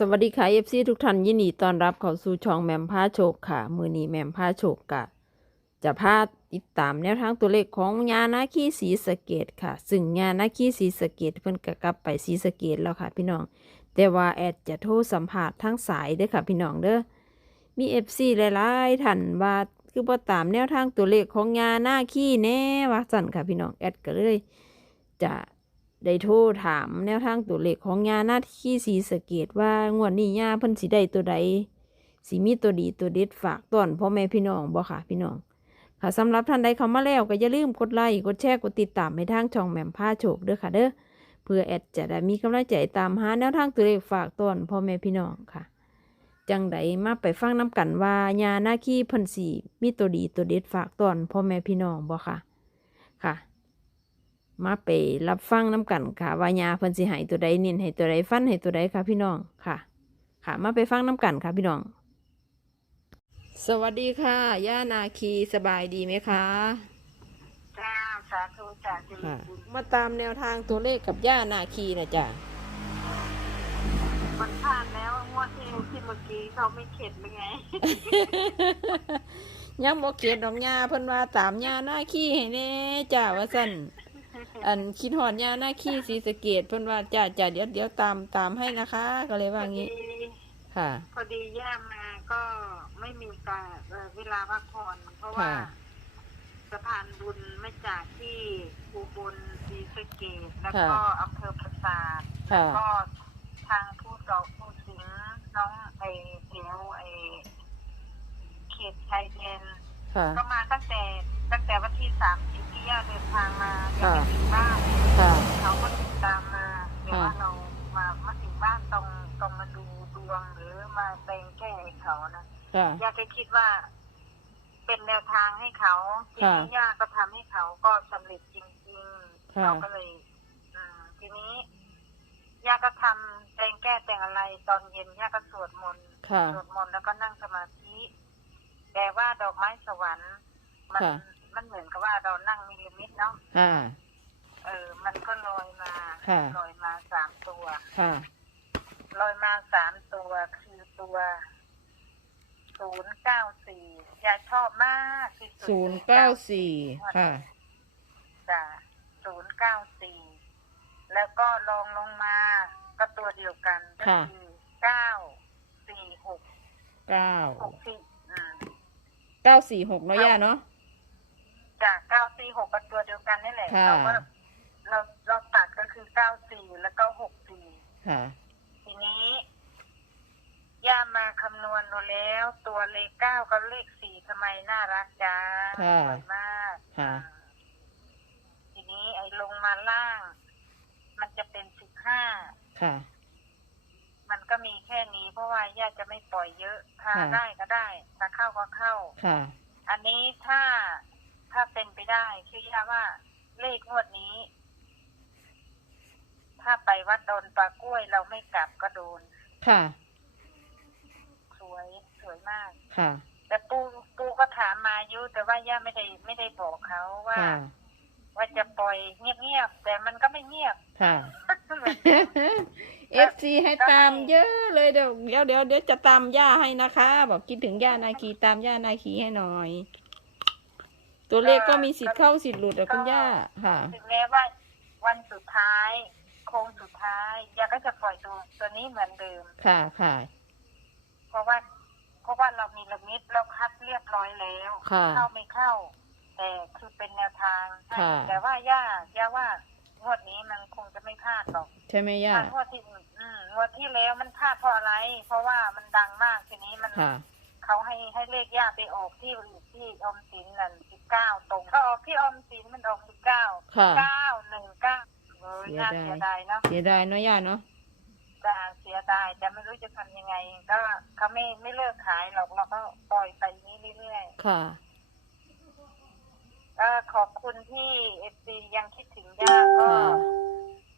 สวัสดีค่ะเอฟซีทุกท่านยินดีต้อนรับเข้าสู่ช่องแหมมพาโชคค่ะ มือนี้แหมมพาโชคกะ จะพาติดตามแนวทางตัวเลขของยานาคีสีสะเกตค่ะ ซึ่งยานาคีสีสะเกตเพิ่นกะกลับไปสีสะเกตแล้วค่ะ พี่น้อง แต่ว่าแอดจะโทรสัมภาษณ์ทั้งสายเด้อค่ะ พี่น้องเด้อมีเอฟซีหลายๆท่านว่าคือบ่ตามแนวทางตัวเลขของยานาคีแน่ว่าสั่นค่ะพี่น้องแอดก็เลย จะ ได้โทรถามแนวทางตัวเลขของยาหน้าที่สีสะเกตว่างวดนี้ยาเพิ่นสิได้ตัวใดสิมีตัวดีตัวเด็ดฝากต้อนพ่อแม่พี่น้องบ่ค่ะพี่น้องค่ะสำหรับท่านใดเข้ามาแล้วก็อย่าลืมกดไลค์กดแชร์กดติดตามให้ทางช่องแหม่มผ้าโชคเด้อค่ะเด้อเพื่อแอดจะได้มีกำลังใจตามหาแนวทางตัวเลขฝากต้อนพ่อแม่พี่น้องค่ะ จังใดมาไปฟังน้กันว่ายาหน้าขี้เพิ่นสิมีตัวดีตัวเด็ดฝากต้อนพ่อแม่พี่น้องบ่ค่ะค่ะ มาไปรับฟังน้กันค่ะว่ายาเพิ่นสิให้ตัวใดเน้นให้ตัวใดฟันให้ตัวใดค่ะพี่น้องค่ะ ค่ะ มาไปฟังน้กันค่ะพี่น้อง สวัสดีค่ะย่านาคีสบายดีไหมคะจ้าสาธุจ้าสิริค่ะบุญมาตามแนวทางตัวเลขกับย่านาคีนะจ๊ะมันผ่านแล้วงวดที่ที่เมื่อกี้เขาไม่เข็ดหรือไง ยังบอกเขียนดอกยาเพิ่นว่าตามย่านาคีให้แน่จ้าว่าสั่น อันคิดหอดย่านาคีสีสะเกตเพิ่นว่าจ้าจ้าเดี๋ยวเดี๋ยวตามตามให้นะคะ ก็เลยว่างี้พอดีค่ะ พอดีย่ามาก็ไม่มีการเอ่อเวลาพักผ่อนเพราะว่าค่ะ สะพานบุญไม่จากที่อุบลศรีสะเกดแล้วค่ะก็อำเภอปราสาทค่ะ ก็ทางผู้เกาะผู้สิงห์น้องไอเดียวไอเขตชายแดน ค่ะ ก็มาตั้งแต่ตั้งแต่วันที่สามสิบที่ย่าเดินทางมายังค่ะไม่ถึงบ้านค่ะ เขาก็ติดตามมาเดี๋ยวค่ะว่าเรามามาถึงบ้านตรงตรงมาดูดวงหรือมาแปลงแก้ให้เขานะค่ะ ย่าก็คิดว่า เป็นแนวทางให้เขาทีค่ะนี้ย่าก็ทำให้เขาก็สำเร็จจริงๆค่ะ เราก็เลยอืมทีนี้ย่าก็ทำแปลงแก้แต่งอะไร ตอนเย็นย่าก็สวดมนต์ค่ะ สวดมนต์แล้วก็นั่งสมาธิ แต่ว่าดอกไม้สวรรค์ มันค่ะ มันเหมือนกับว่าเรานั่งมีลิมิตเนาะค่ะ เออ มันก็ลอยมาค่ะ ลอยมาสามตัวค่ะ ลอยมาสามตัวคือตัวศูนย์เก้าสี่ยายชอบมากที่สุดศูนย์เก้าสี่ค่ะ จ้ะศูนย์เก้าสี่แล้วก็ลองลงมาก็ตัวเดียวกันก็ค่ะ คือเก้าสี่หก เก้าหกสี่อืม เก้าสี่หกเนาะย่าเนาะ จากเก้าสี่หกก็ตัวเดียวกันนี่แหละค่ะ เราก็เราเราตัดก็คือเก้าสี่แล้วก็หกสี่ค่ะ ทีนี้ย่ามาคำนวณดูแล้ว ตัวเลขเก้ากับเลขสี่ทำไมน่ารักจังค่ะสวยมากค่ะอืมทีนี้ไอ้ลงมาล่าง มันจะเป็นสิบห้า ค่ะมันก็มีแค่นี้ เพราะว่าย่าจะไม่ปล่อยเยอะถ้าค่ะ ได้ก็ได้ถ้าเข้าก็เข้า ค่ะ อันนี้ถ้าถ้าเป็นไปได้คือย่าว่าเลขงวดนี้ ถ้าไปวัดโดนปลากล้วยเราไม่กลับก็โดน ค่ะ สวยสวยมาก ค่ะ แต่ปูปูก็ถามมาอยู่แต่ว่าย่าไม่ได้ไม่ได้บอกเขาว่า ค่ะ ว่าจะปล่อยเงียบๆแต่มันก็ไม่เงียบค่ะเอฟซีให้ตามเยอะเลยเดี๋ยวเดี๋ยวเดี๋ยวเดี๋ยวจะตามย่าให้นะคะ บอกคิดถึงย่านาคีตามย่านาคีให้หน่อย ตัวเลขก็มีสิทธิ์เข้าสิทธิ์หลุดอะคุณย่าค่ะถึงแม้ว่าวันสุดท้าย โค้งสุดท้ายย่าก็จะปล่อยตัวตัวนี้เหมือนเดิมค่ะค่ะเพราะว่าเพราะว่าเรามีลิมิตเราคัดเรียบร้อยแล้วค่ะเข้าไม่เข้า แต่ คือเป็นแนวทางให้ค่ะ แต่ว่าย่าย่าว่างวดนี้มันคงจะไม่พลาดหรอกใช่ไหมย่าถ้างวดที่อืมงวดที่แล้วมันพลาดเพราะอะไร เพราะว่ามันดังมากทีนี้มัน ค่ะ เขาให้ให้เลขย่าไปออกที่ที่ออมสินนั่นสิบเก้าตรงเขาออกที่ออมสินมันออกสิบเก้าค่ะเก้าหนึ่งเก้าเออเสียน่าดายเสียดายเนาะเสียดายเนาะย่าเนาะ จะเสียดายแต่ไม่รู้จะทำยังไง ก็เขาไม่ไม่เลิกขายหรอกเราก็ปล่อยไปนี้เรื่อยค่ะ ๆ ก็ขอบคุณที่เอซียังคิดถึงย่าก็ ค่ะ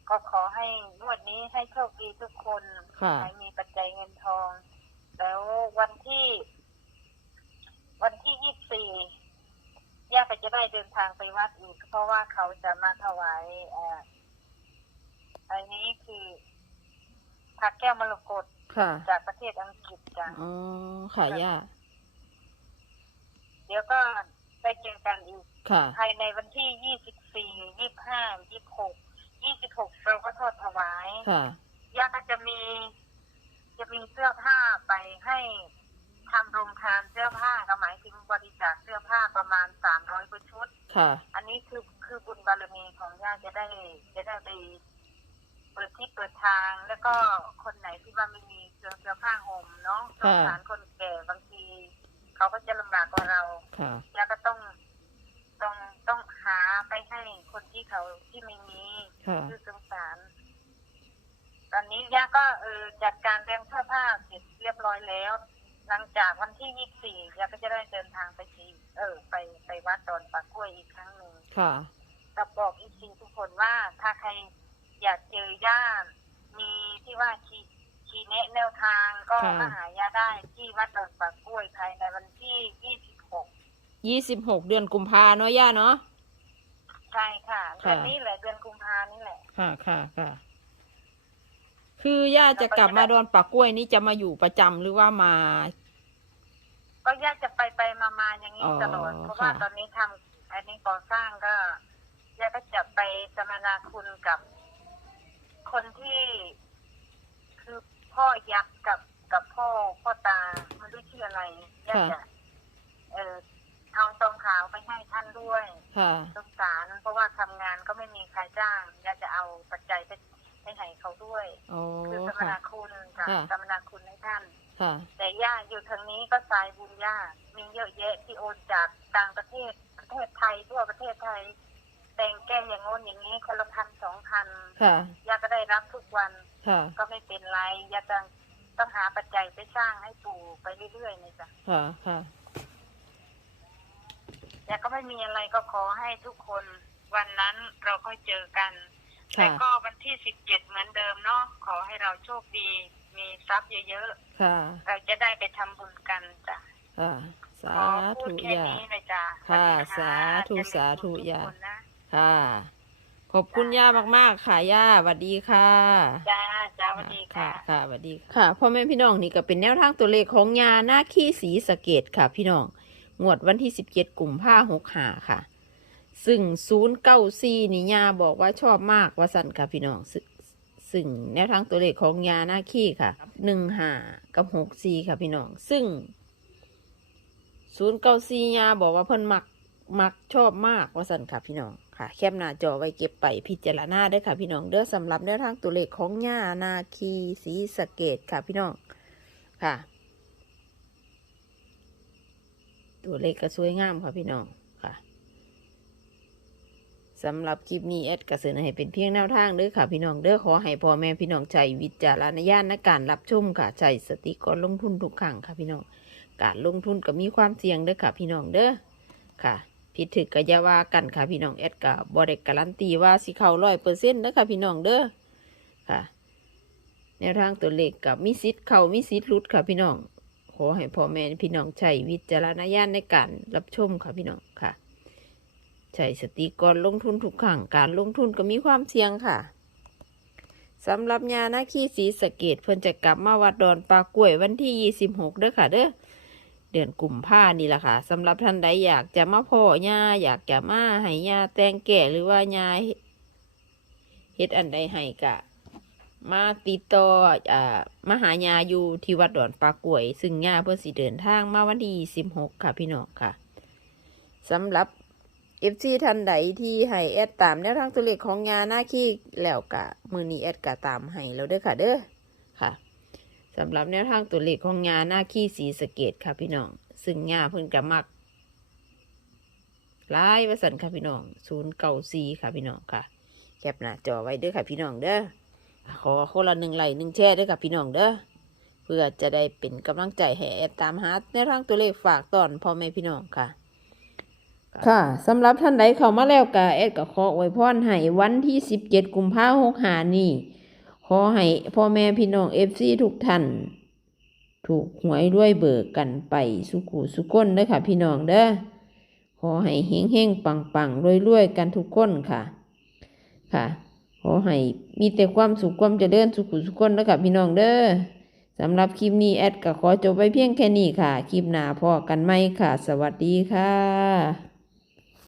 ก็ขอให้งวดนี้ให้โชคดีทุกคนค่ะ ให้มีปัจจัยเงินทอง แล้ววันที่ วันที่ยี่สิบสี่ย่าก็จะได้เดินทางไปวัดอีก เพราะว่าเขาจะมาถวายเอ่ออันนี้คือผักแก้วมรกตค่ะจากประเทศอังกฤษจ้ะ อ๋อค่ะย่า เดี๋ยวก็ ได้เจอกันอีกค่ะ ภายในวันที่ยี่สิบสี่ยี่ห้ายี่หกยี่สิบหกเราก็ทอดถวายค่ะ ย่าก็จะมี จะมีเสื้อผ้าไปให้ทำโรงทานเสื้อผ้าก็หมายถึงบริจาคเสื้อผ้าประมาณสามร้อยกว่าชุด ค่ะ อันนี้คือคือบุญบารมีของย่าจะได้จะได้ไปเปิดที่เปิดทาง แล้วก็คนไหนที่ว่าไม่มีเสื้อเสื้อผ้าห่มเนาะสงสารคนแก่บางที เขาก็จะลำบากกว่าเรา ค่ะย่าก็ต้องต้องต้องหาไปให้คนที่เขาที่ไม่มีค่ะ คือสงสาร ตอนนี้ย่าก็เออจัดการเรื่องเสื้อผ้าเสร็จเรียบร้อยแล้ว หลังจากวันที่ยี่สี่ย่าก็จะได้เดินทางไปทีเออ ไปไปวัดดอนปากกล้วยอีกครั้งหนึ่ง ค่ะกับบอกอีกทีทุกคนว่าถ้าใครอยากเจอย่ามีที่ว่าชี้ชี้แนะแนวทางก็ค่ะ มาหาย่าได้ที่วัดดอนปากกล้วยภายในวันที่ยี่สิบหก ยี่สิบหกเดือนกุมภาเนาะย่าเนาะ ใช่ค่ะค่ะเดือนนี้แหละเดือนกุมภานี่แหละ ค่ะค่ะค่ะ คือย่าจะกลับมาดอนปากกล้วยนี่จะมาอยู่ประจำหรือว่ามา ก็ย่าจะไปไปมามาอย่างนี้อ๋อตลอด เพราะว่าค่ะตอนนี้ทำอันนี้ก่อสร้างก็ย่าก็จะไปสมนาคุณกับคนที่ คือพ่อยักษ์กับกับพ่อพ่อตาไม่รู้ชื่ออะไรย่าจะเออเอาซอง ขาวไปให้ท่านด้วยค่ะสงสารเพราะว่าทำงานก็ไม่มีใครจ้างย่าจะเอาปัจจัยไปให้ให้เขาด้วย โอ้คือสมค่ะ นาคุณค่ะค่ะ สมนาคุณให้ท่าน ค่ะ แต่ย่าอยู่ทางนี้ก็สายบุญย่ามีเยอะแยะที่โอนจากต่างประเทศประเทศไทยทั่วประเทศไทย แต่งแก้อย่างโน้นอย่างนี้คนละพันสองพันค่ะ ย่าก็ได้รับทุกวันค่ะ ก็ไม่เป็นไรย่าจะต้องหาปัจจัยไปสร้างให้ปู่ไปเรื่อยๆนะจ๊ะค่ะ ค่ะ ย่าก็ไม่มีอะไรก็ขอให้ทุกคนวันนั้นเราค่อยเจอกันค่ะแล้วก็วันที่สิบเจ็ดเหมือนเดิมเนาะขอให้เราโชคดี มีทรัพย์เยอะค่ะๆเราจะได้ไปทำบุญกันจ้ะค่ะ สาขอพูธุดแค่ย่านี้เลยจ้ะค่ะสวัสดีนสาธุจะมีสาธุทุกย่าคนนะค่ะ ขอบคุณย่ามาก ๆ ค่ะย่าสวัสดีค่ะจ้าจ้าสวัสดีค่ะ ค่ะสวัสดีค่ะพ่อแม่พี่น้องนี่ก็เป็นแนวทางตัวเลขของยาหน้าขี้สีสะเกตค่ะ พี่น้อง งวดวันที่สิบเจ็ดกลุ่มภาหกหาค่ะ ซึ่งศูนย์เก้าซีนี่ยาบอกว่าชอบมากว่าสันค่ะพี่น้องซึ่งแนวทางตัวเลขของยาหน้าขี้ค่ะหนึ่งหากับหกซีค่ะพี่น้อง ซึ่งศูนย์เก้าซียาบอกว่าเพิ่นมักมักชอบมากว่าสันค่ะพี่น้องค่ะ แคปหน้าจอไว้เก็บไปพิจารณาได้ค่ะพี่น้องเด้อสำหรับแนวทางตัวเลขของยาหน้าคีสีสะเกตค่ะพี่น้องค่ะ ตัวเลขก็สวยงามค่ะพี่น้องค่ะสำหรับคลิปนี้แอดกระเสนอให้เป็นเพียงแนวทางเด้อค่ะ พี่น้องเด้อขอให้พ่อแม่พี่น้องใจวิจารณญาณในการรับชมค่ะใจสติก่อนลงทุนทุกครั้งค่ะพี่น้อง การลงทุนก็มีความเสี่ยงเด้อค่ะ พี่น้องเด้อค่ะผิดถึกก็อย่าว่ากันค่ะพี่น้องแอดกับบริการันตีว่าสิเข้าร้อยเปอร์เซ็นต์นะคะพี่น้องเด้อค่ะ แนวทางตัวเลขกับมีสิทธิ์เข้ามีสิทธิ์หลุดค่ะพี่น้อง อให้พ่อแม่พี่น้องใช้วิจารณญาณในการรับชมค่ะพี่น้องค่ะ ใช้สติก่อนลงทุนทุกครั้งการลงทุนก็มีความเสี่ยงค่ะสำหรับยาหน้าขี้สีสะเกตเพิ่นจะกลับมาวัดดอนปลากล้วยวันที่ยี่สิบหกเด้อค่ะ เด้อเดือนกุมภานี่แหละค่ะสำหรับท่านใดอยากจะมาพ่อยาอยากจะมาให้ยาแตงแก่หรือว่ายาเฮ็ดอันใดให้กะ มาติดต่ออ่ามหายาอยู่ที่วัดดอนปลากล้วย ซึ่งยาเพื่อสิเดินทางมาวันที่สิบหกค่ะพี่น้องค่ะสำหรับเอฟซีท่านใดที่ให้แอดตามแนวทางตัวเลขของยานหน้าขี้แล้วกะมือนี้แอดกะตามให้แล้วเด้อค่ะเด้อค่ะสำหรับแนวทางตัวเลขของงานหน้าขี้สีสะเกตค่ะพี่น้อง ซึ่งงาเพิ่นก็มักลายวสันค่ะพี่น้องศูนย์เก่าซีค่ะพี่น้องค่ะ แคปหน้าจอไว้เด้อค่ะพี่น้องเด้อ ขอคนละหนึ่งไหลหนึ่งแชร์เด้อค่ะพี่น้องเด้อเพื่อจะได้เป็นกำลังใจให้แอดตามหาแนวทางตัวเลขฝากตอนพ่อแม่พี่น้องค่ะ ค่ะสำหรับท่านใดเข้ามาแล้วก็แอดก็ขออวยพรให้วันที่สิบเจ็ดกุมภาพันธ์หานี่ขอให้พ่อแม่พี่น้องเอฟซีทุกท่านถูกหวยด้วยเบิกกันไปสุขุสุก้นเด้อค่ะ พี่น้องเด้อขอให้เฮงเฮงปังปังรวยรวยกันทุกคนค่ะ ค่ะ ขอให้มีแต่ความสุขความเจริญสุขุสุขคนแล้วกับพี่น้องเด้อสำหรับคลิปนี้แอดก็ขอจบไปเพียงแค่นี้ค่ะ คลิปหน้าพอกันไหมค่ะ สวัสดีค่ะ